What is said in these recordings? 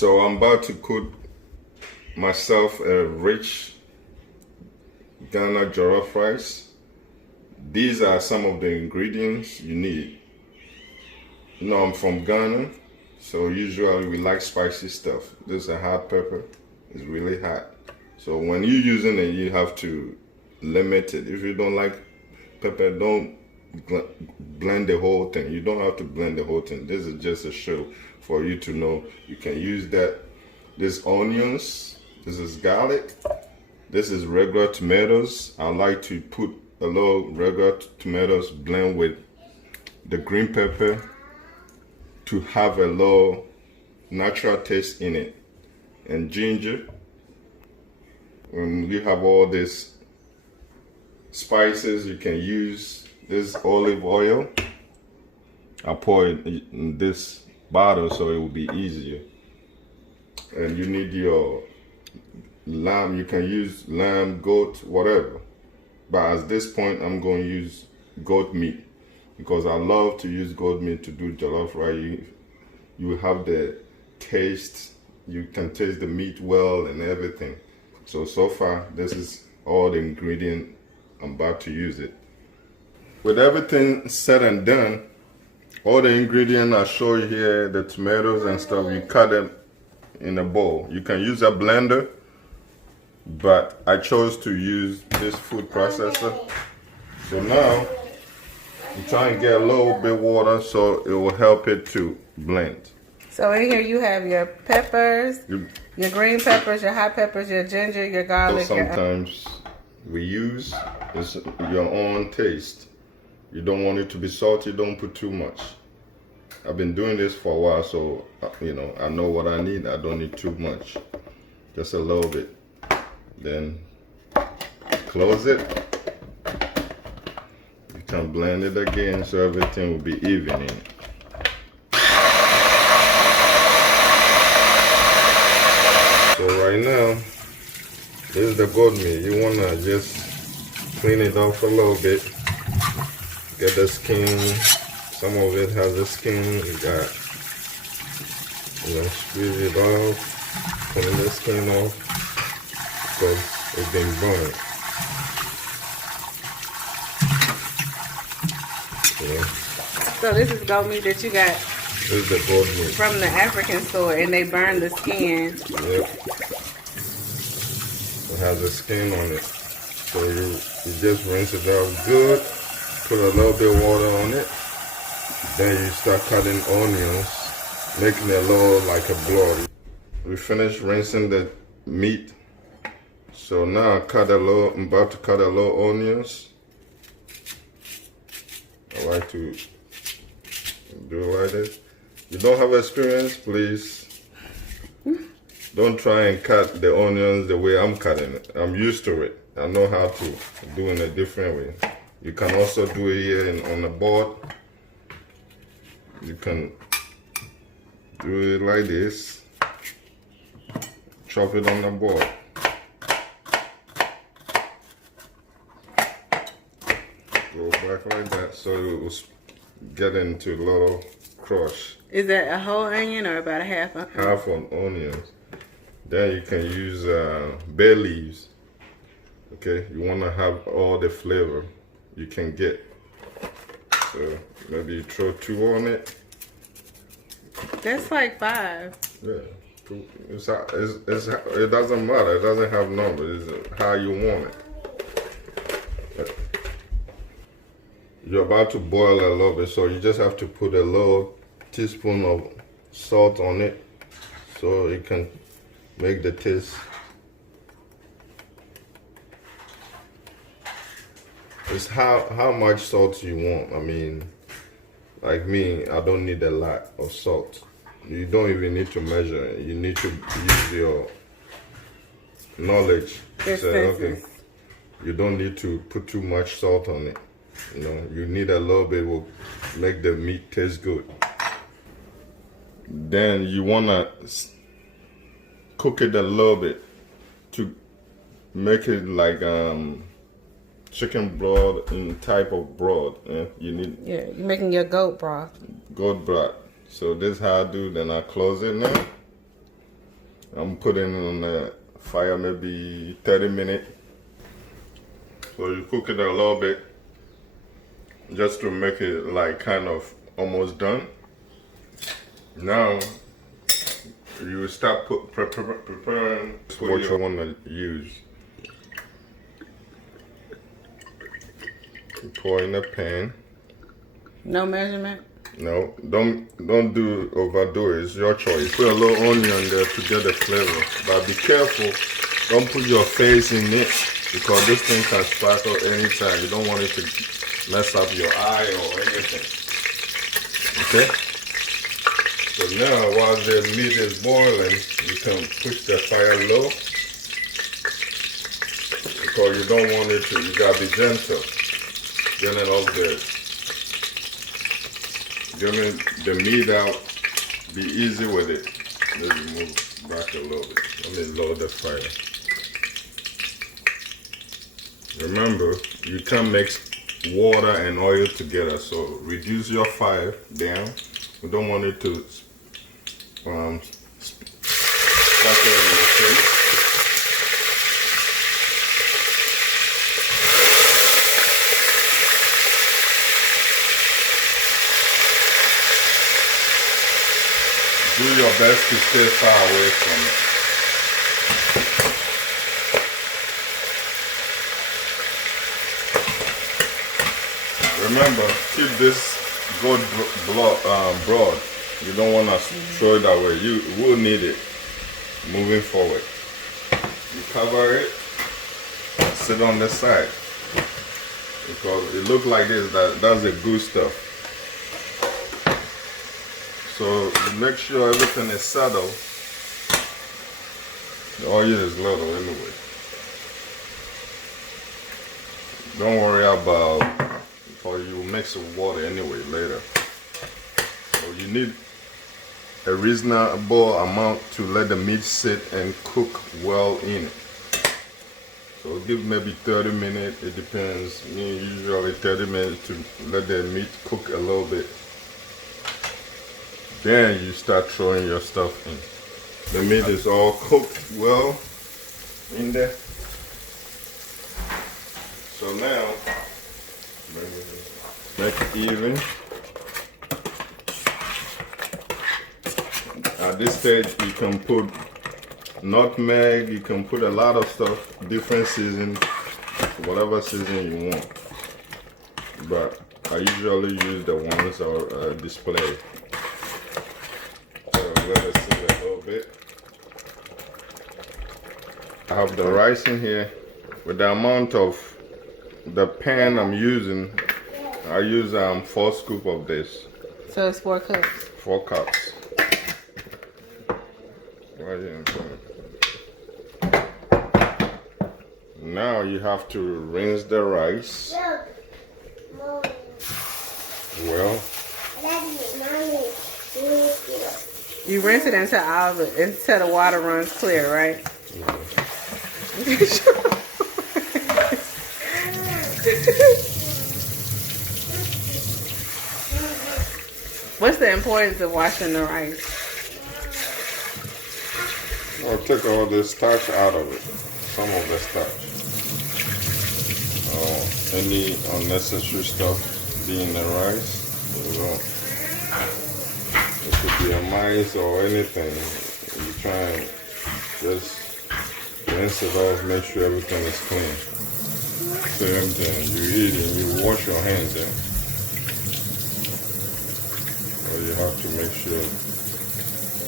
So I'm about to cook myself a rich Ghana jollof rice. These are some of the ingredients you need. You know, I'm from Ghana, so usually we like spicy stuff. This is a hot pepper. It's really hot. So when you're using it, you have to limit it. If you don't like pepper, don't blend the whole thing. You don't have to blend the whole thing. This is just a show for you to know you can use that. This onions, this is garlic, this is regular tomatoes. I like to put a little regular tomatoes blend with the green pepper to have a little natural taste in it. And ginger. When you have all these spices, you can use this olive oil. I pour it in this bottle so it will be easier. And you need your lamb. You can use lamb, goat, whatever. But at this point, I'm going to use goat meat because I love to use goat meat to do jollof rice. You have the taste. You can taste the meat well and everything. So far, this is all the ingredient. I'm about to use it. With everything said and done, all the ingredients I show you here, the tomatoes and stuff, you cut them in a bowl. You can use a blender, but I chose to use this food processor. So now, you try and get a little bit water so it will help it to blend. So in here you have your peppers, your green peppers, your hot peppers, your ginger, your garlic. So sometimes we use is your own taste. You don't want it to be salty, don't put too much. I've been doing this for a while, so you know, I know what I need. I don't need too much, just a little bit. Then close it. You can blend it again so everything will be even in it. So right now, this is the goat meat. You wanna just clean it off a little bit. Get the skin. Some of it has the skin. You got, squeeze it off. Clean the skin off because it's been burned. So this is goat meat that you got. This is the goat meat from the African store, and they burn the skin. Yep. It has a skin on it. So you just rinse it out good. Put a little bit of water on it. Then you start cutting onions, making it a little like a blood. We finished rinsing the meat. So now I'm about to cut a little onions. I like to do it like this. You don't have experience, please don't try and cut the onions the way I'm cutting it. I'm used to it. I know how to do it in a different way. You can also do it here on the board. You can do it like this. Chop it on the board. Go back like that so it will get into a little crush. Is that a whole onion or about a half onion? Half an onion. Then you can use bay leaves. Okay, you want to have all the flavor you can get. So maybe you throw 2 on it. That's like 5. Yeah, it doesn't matter. It doesn't have numbers. It's how you want it. You're about to boil a little bit, so you just have to put a little teaspoon of salt on it so it can make the taste. It's how much salt you want. I mean, like me, I don't need a lot of salt. You don't even need to measure it. You need to use your knowledge. Say, okay, you don't need to put too much salt on it. You know, you need a little bit, will make the meat taste good. Then you wanna cook it a little bit to make it like chicken broth in type of broth. You need. Yeah, you're making your goat broth. Goat broth. So this is how I do. Then I close it now. I'm putting it on the fire maybe 30 minutes. So you cook it a little bit just to make it like kind of almost done. Now you start preparing what you want to use. You pour in a pan. No measurement? No, don't overdo it. It's your choice. Put a little onion there to get the flavor, but be careful. Don't put your face in it because this thing can sparkle anytime. You don't want it to mess up your eye or anything. Okay. So now, while the meat is boiling, you can push the fire low because you don't want it to. You gotta be gentle. Get it off there. Getting the meat out, be easy with it. Let me move back a little bit. Let me lower the fire. Remember, you can't mix water and oil together, so reduce your fire down. We don't want it to sparkle in your face. Do your best to stay far away from it. Remember, keep this good broad. You don't want to throw it away. You will need it moving forward. You cover it, sit on the side. Because it looks like this, that's the good stuff. So you make sure everything is settled. The oil is little anyway. Don't worry about, because you mix with water anyway later. So you need a reasonable amount to let the meat sit and cook well in it. So give maybe 30 minutes, it depends. Me usually 30 minutes to let the meat cook a little bit. Then you start throwing your stuff in. The meat is all cooked well in there. So now, make it even. At this stage, you can put nutmeg, you can put a lot of stuff, different season, whatever season you want. But I usually use the ones that are displayed. Let it sit a little bit. I have the rice in here. With the amount of the pan I'm using, I use 4 scoops of this. So it's 4 cups. 4 cups. Right here. Now you have to rinse the rice. Well. You rinse it until the water runs clear, right? What's the importance of washing the rice? Well, take all the starch out of it. Some of the starch. Any unnecessary stuff be in the rice. It could be a mice or anything. You try and just rinse it off, make sure everything is clean. Same thing, you eat and you wash your hands, yeah? So you have to make sure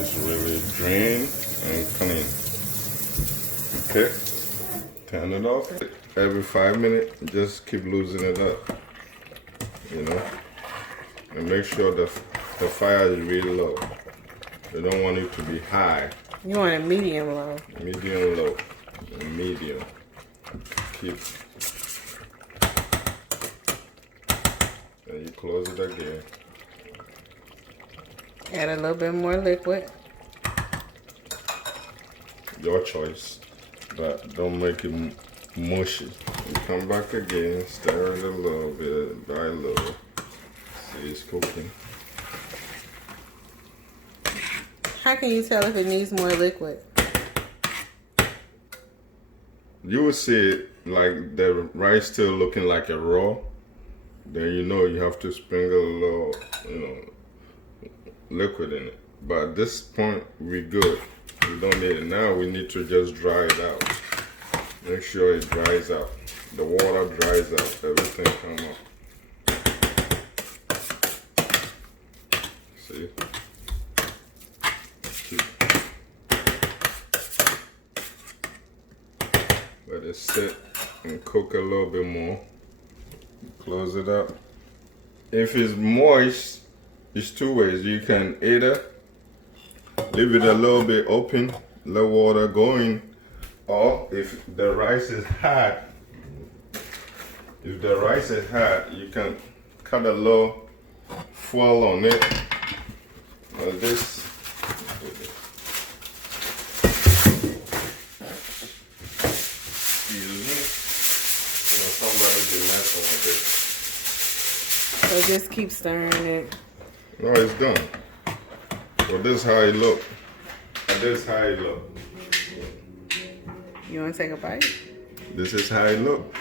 it's really drained and clean. Okay, turn it off. Every 5 minutes, just keep loosening it up, you know? And make sure the fire is really low. You don't want it to be high. You want it medium low. Medium low. Medium. Keep. And you close it again. Add a little bit more liquid. Your choice. But don't make it mushy. You come back again, stir it a little bit by little. See, it's cooking. How can you tell if it needs more liquid? you will see it like the rice still looking like a raw. Then you know you have to sprinkle a little, liquid in it. But at this point, we're good. We don't need it now. We need to just dry it out. Make sure it dries out. The water dries out. Everything come up. See? Let it sit and cook a little bit more. Close it up. If it's moist, it's two ways. You can either leave it a little bit open, let water going, or if the rice is hot, you can cut a little foil on it. Like this. Excuse me. Somebody did messing with this. So just keep stirring it. No, it's done. Well, this is how it look. This is how it look. You want to take a bite? This is how it look.